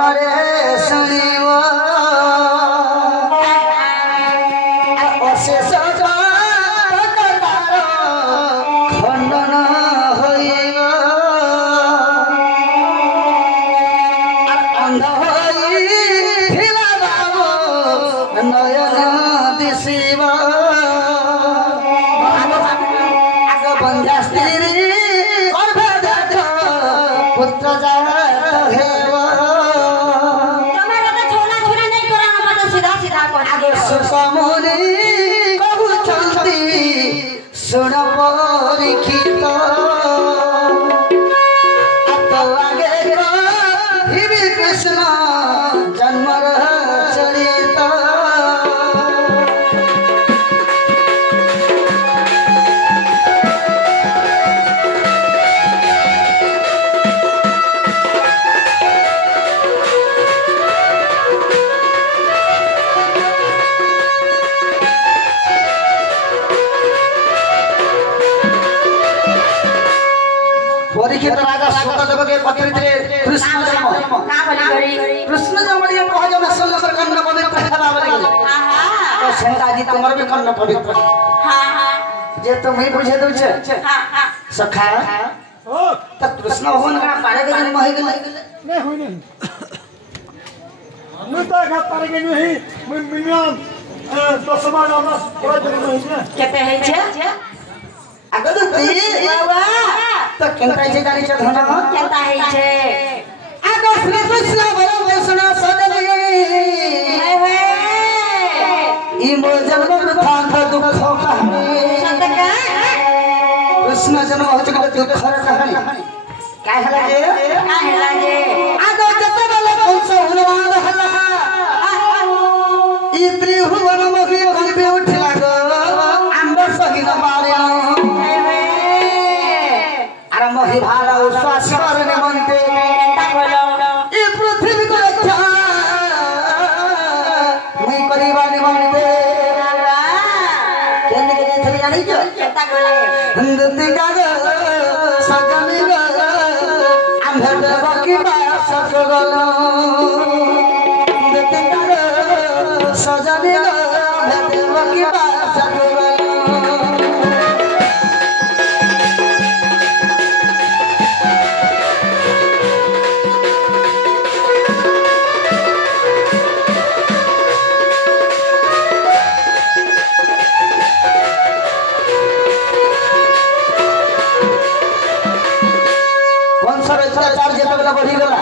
कन्नरे सुनिव अशेष खंडन होइब अंध होइला बाबू नयन दिशिब आग बंधा स्त्री गर्भजात पुत्र जात हेब सुकमुनि कहउछन्ति सुन परीक्षित तो आगे कहिबि कृष्ण जन्मर चरित परीक्षित राजा स्वतदेव के पत्र थे कृष्ण जन्म का बोली करी कृष्ण जन्म लिए कह जो मैं सुंदर कर्ण पवित्र खरा बोली तो सेंटा जी तुमर भी कर्ण पवित्र हां हां जे तुम ही बुझे दउ छे हां हां सखा त कृष्ण भगवान का पारे के जन्म होई गेले नहीं होई नहीं हम तो का पारे के नहीं मिनिमम 10 बार हमरा जन्म होई छे केते है छे अगर ती बाबा तो केनता जे गाड़ी छ धना केता है छे आगो श्री कृष्ण बल वैष्णव सदले हे ई मो जन्म वृतांत दुख कहानी सतका कृष्ण जन्म हो चुका दुख कहानी का हला जे आगो जते बल कंस हनुमान हला ई त्रिभुवन महि गंभे उठला गो आंब सही न मारे मही भारा श्वास करने मनते ये पृथ्वी को रक्षा मैं करीबा निमंते केने के थरी जानी जो केता कोले हिंदती गाग सजनी ग अंधर बकी बास गल हिंदती गाग सजनी ग अंधर बकी बास गल बढ़ी गला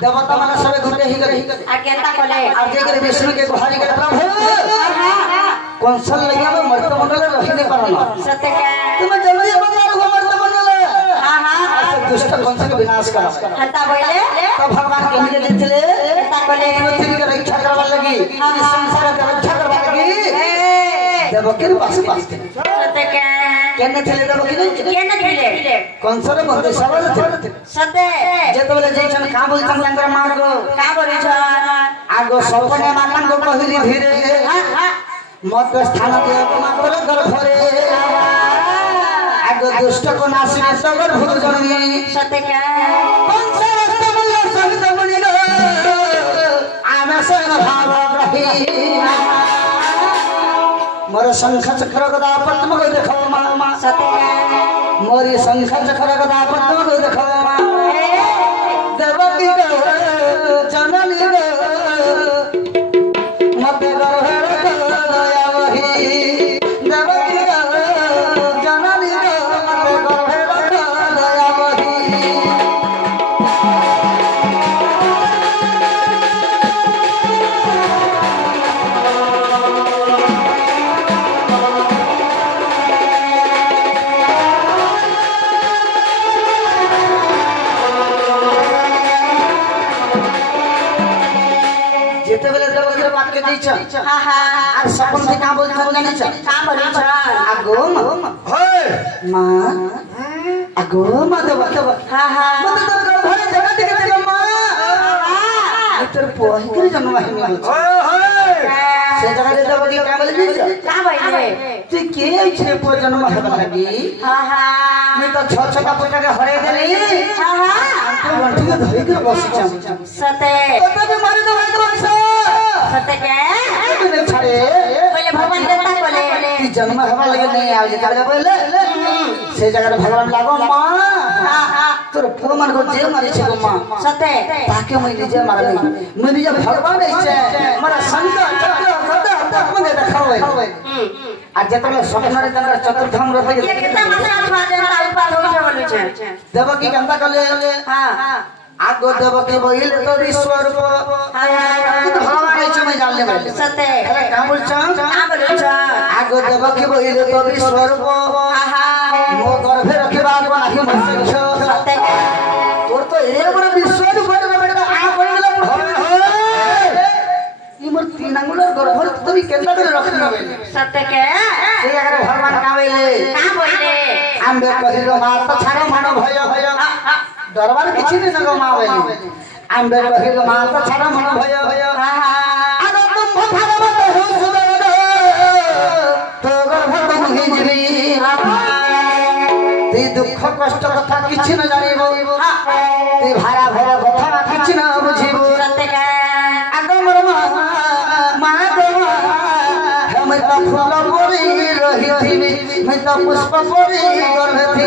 देवता माने सबे घुटे ही गई आ केता कोले आ जे के विष्णु के गुहारी के प्रभु कंसल लगे में मर्त मंडल रही नहीं पारला सतका तुम जल्दी बंदा रहो मर्त मंडल हां हां दुष्ट कंस के विनाश करा हता बोले तो भगवान के लिए देथिले केता कोले पृथ्वी के रक्षा करवा लगी इस संसार के रक्षा करवा लगी देवकी के पास सतका केने थले देवकी नहीं केने थिले कंसर बंदे सवाल थे सते जेतबले जैछन का बोलछन लंगर मार्ग का बोली छ आगो सपने मातन को कहली धीरे मत स्थान के मात्र घर भरे आगो दुष्ट को नासी सगर भूत जननी सतका कंस रस्तमल सहित बनिल आमे से भाव रही मोर शंख चक्र गदा पद्म को देखो मामा सतका मोरी शंख चक्र गदा पद्म को देखो मामा देवकी ग जननी ग मते गर्भ दया वही देवकी ग जननी ग मते गर्भ दया वही जेते बेले देवकी बात के दै छ हां हां आर सपन से का बोल छन जानि छ का बोली छ आगो होय मां आगो मां देवकी हां हां मते तो घर जगह देखे देखे मां इतर पोही करे जन्म है होय होय से जगह रे देवकी का बोले जी का भइले तू के छे पो जन्म हेबा लगी हां हां मैं तो छ छ का पुटा के हरे देली हां हां तो लंठी के धई के बसी छम सते तो भी मारे दो भाई तो बक्सा सते के तू नहीं छड़े बोले भगवान देवता बोले कि जन्म हेबा लगे नहीं आवे जे काले बोले से जगह रे भगवान लागो मां हां हां तोर पुओ मन को जे मारी छे गो मां सते ताके मैं निजे मारबे मैं निजे भगवान छे मारा संग चक्र गदा तक मने देखावे आ जेतले स्वप्न रे तंगर चतुर्धाम रहे ये कितना मात्रा देवता उत्पाद होई छे बोलू छे देवकी गंगा कले हां हां आगो देवकी बहिल तो ईश्वर को भगवान छे मैं जान ले बोले सते अरे का बोल छ का बोलू छ आगो देवकी बहिल तो ईश्वर को हां हां मो गर्भे रखिबा को नाही मसे छ सते तोर तो ए बड़ा विश्वास कोड बेटा आ कोइला ई मोर तीन अंगुलर गर्भ तुमी केंदा करे रखि नबे सते के से अगर भगवान कावेले का बोले आंबे कहिलो मात छाड़ो मानो भय भय दरबार किछि ने नगो मावेली आंबे कहिलो मात छाड़ो मानो भय भय हां हां आगो तुम भागवत हो सुबेद तो गर्भ तुम ही जीवी ती दुख कष्ट कथा किछि न जानिबो ती भारा भरा कथा किछि न बुझिबो सते के आगो मोर मां गो हम तो फूल परी रही थी मैं तो पुष्प परी गर्भ थी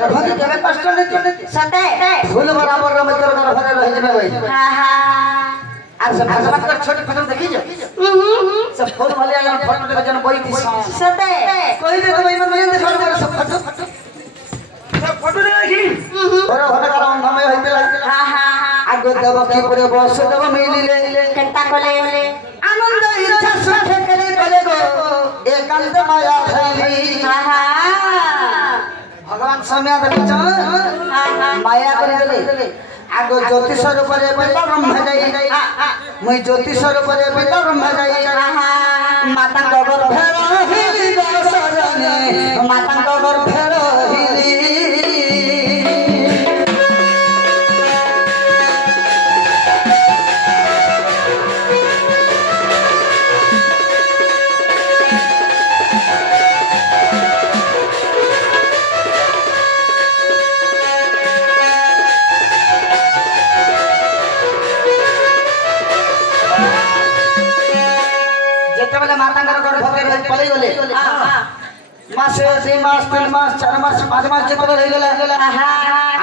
गर्भ के कष्ट नहीं सते फूल बराबर रमे तोर गर्भ रे रहि जमे भाई हां हां आर सब भगवान कर छोटी फोटो देखि जो सब फूल भले आला फोटो देख जन बई थी सते कोई दे भाई मन में देखा कर सब फोटो देखी और होने का हम हमें होइते हां हां आगो देव की परे बस देव मिली ले केंता कोले आनंद इच्छा सुख करे करे गो एकांत माया धैली हां हां भगवान समय देखछ माया करे देले आगो ज्योतिष रूप रे पिता ब्रह्म जाई मैं ज्योतिष रूप रे पिता ब्रह्म जाई माता गगर भेर हिली गसरने माता गगर भेर हिली माता गर्भ के पले गले मासे 2 मास 3 मास 4 मास 5 मास जेतले रहि गेला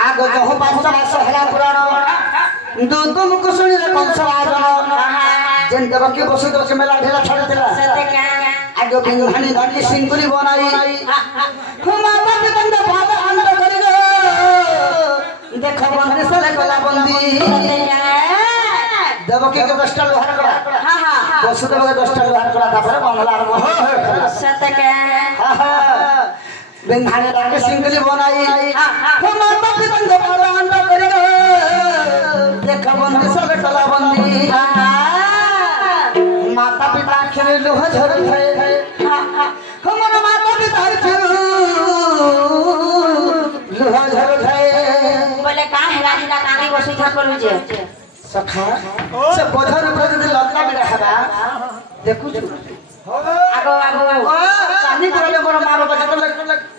आगो जहो 5 मास हला पुराण दूध मुख सुनि रे कंस आगन जेन देवकी बसुदेव के मेला ढेला छाड़ देला आगो बिंगहानी दाटी सिंकुली बनाई माता के बंद बाबा अंदर करि गो देखो बंदी सले गला बंदी देवकी के 10टा लोहार करा हां हां वसुदेव के 10टा लोहार करा तापर बांधला आरंभ सतके हां हां बिंधाने डाके सिंगली बनाई हम माता पिता के बाबा अंदर करी गो देख बंदी सब कला बंदी माता पिता के लोह झर थे हमर माता पिता के लोह झर थे बोले का हेला हिला कानी बसि था करू जे सखा से बोधर ऊपर जे लंका में रहबा देखु छु आगो आगो कानी करले मोर मां बाबा जतले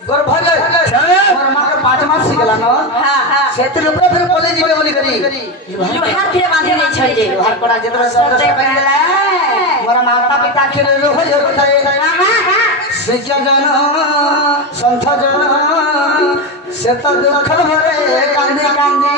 गर्भ ले मोर मां के 5 मास सिगला न हां हां सेतिर ऊपर फिर बोले जीवे बोली करी लोहार फिर बांधे नहीं छै जे लोहार कोड़ा जतले सब पहला मोर माता पिता के लोह जर थे हां हां सिजा जन संथ जन से तो दुख भरे कांदी कांदी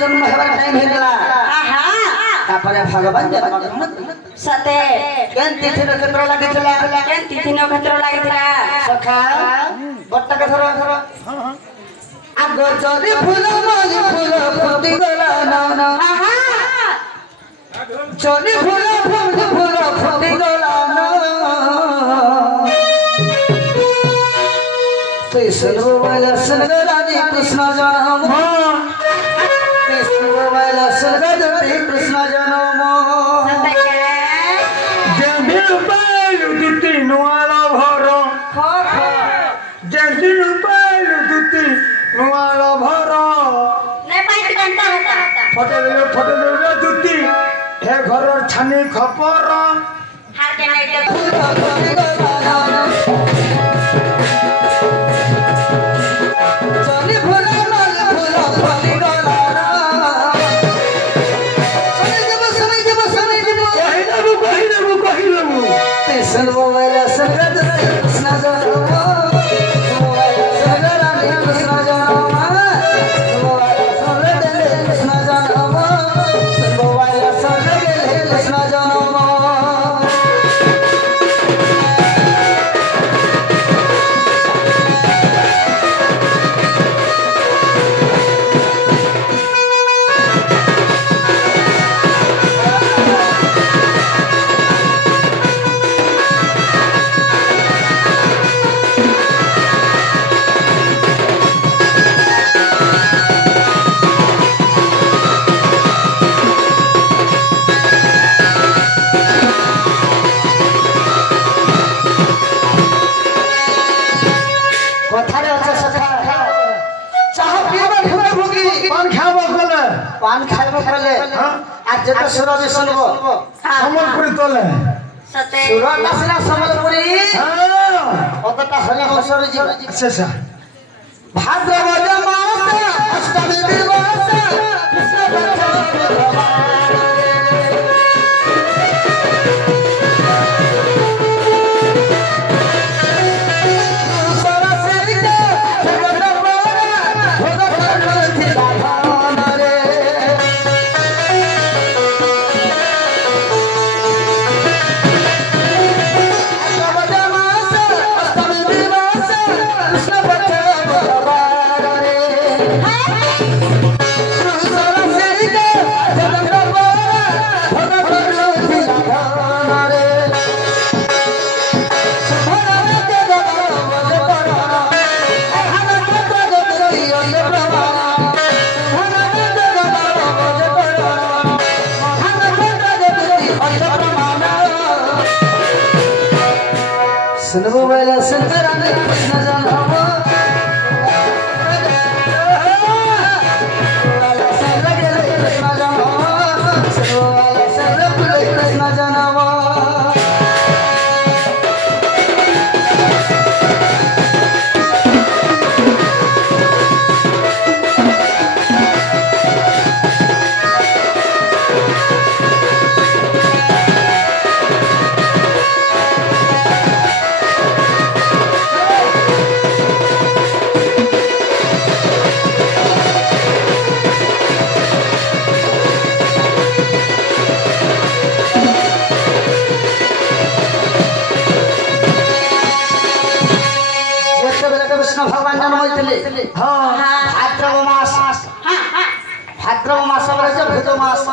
जन्म हेबार टाइम हे गेला तापरे भगवान जन्म सते केन तिथि नक्षत्र लागितला केन तिथि नक्षत्र लागितला सखा बट्टा कथर आग जरी फूल माली फूल फुटी गला ना जरी फूल फुटी गला ना कृष्ण वाला सनगरानी कृष्ण जन्म कृष्ण वाला सनगरानी कृष्ण जन्म जंदिल पालु दुती नुआला भरो जंदिल पालु दुती नुआला भरो ने पाइट कंटा होता फटे दे दुती हे घर छानी खपर हार के नहीं दे पान खाइबो कले आज जत सुरा भी सुनबो सम्बलपुरी तले सते सुरा नसना सम्बलपुरी ओतटा हरि हंसर जी अच्छा भाद्रपद मास अष्टमी दिवस कृष्ण पक्ष सुनबो वाला संतराने कृष्ण जन्म वाला सरगे कृष्ण जन्म सुनबो वाला सरगे कृष्ण जन्म भगवान जन्म होइतले भाद्रव मास भाद्रव मास बरसे भूत मास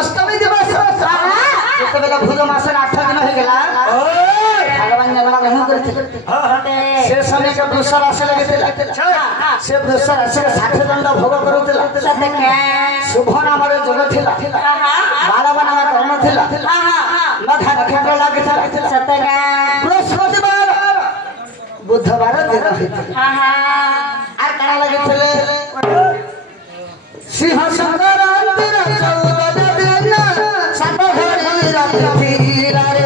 अष्टमी दिवस जेतेबेला भूत मास 8 दिन हो गेला भगवान जन्म नहीं करते से समय के दूसरा राशि लगेतिला से दूसरा राशि के 60 दंड भोग करूतिला शुभ नाम रे जग थिला बालव नाम कर्ण थिला मधा नक्षत्र लागितला सतका बृहस्पतिवार बुधवार दिन होइतले आ काना लागितले सिंह संक्रांति रे 14 दिन सात घड़ी राति थीरा रे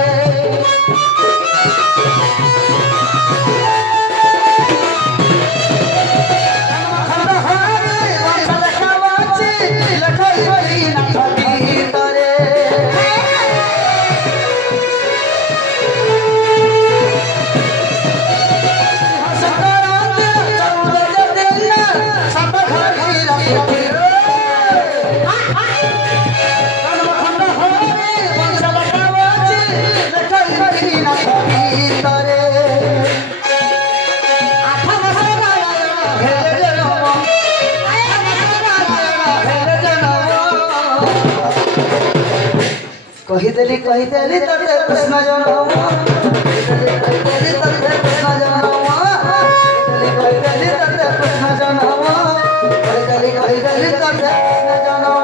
कहिदेली तते कृष्ण जनम कहिदेली तते कृष्ण जनम कहिदेली तते कृष्ण जनम कहिदेली तते कृष्ण जनम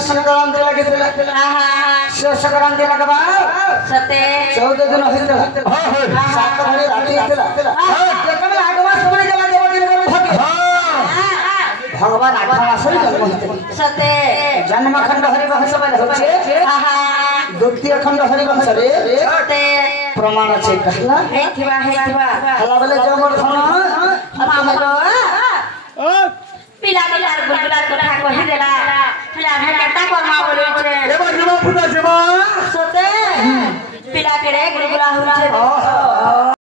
संक्रांति लगे संक्रांति लगवा सते 14 दिन होते सात घड़ी राती केवल आगमा सबने जला देव दिन भगे भगवान 18 मास जन्म होते सते जन्म खंड हरि वंश में होचे द्वितीय खंड हरि वंश रे सते प्रमाण छे कहला हेथिवा हला बोले जमर धन मामलो पिला पिला गुलगुला को ठाको हिदेला पिला है केता कर्मा बोले छे एबा जमा पुता जमा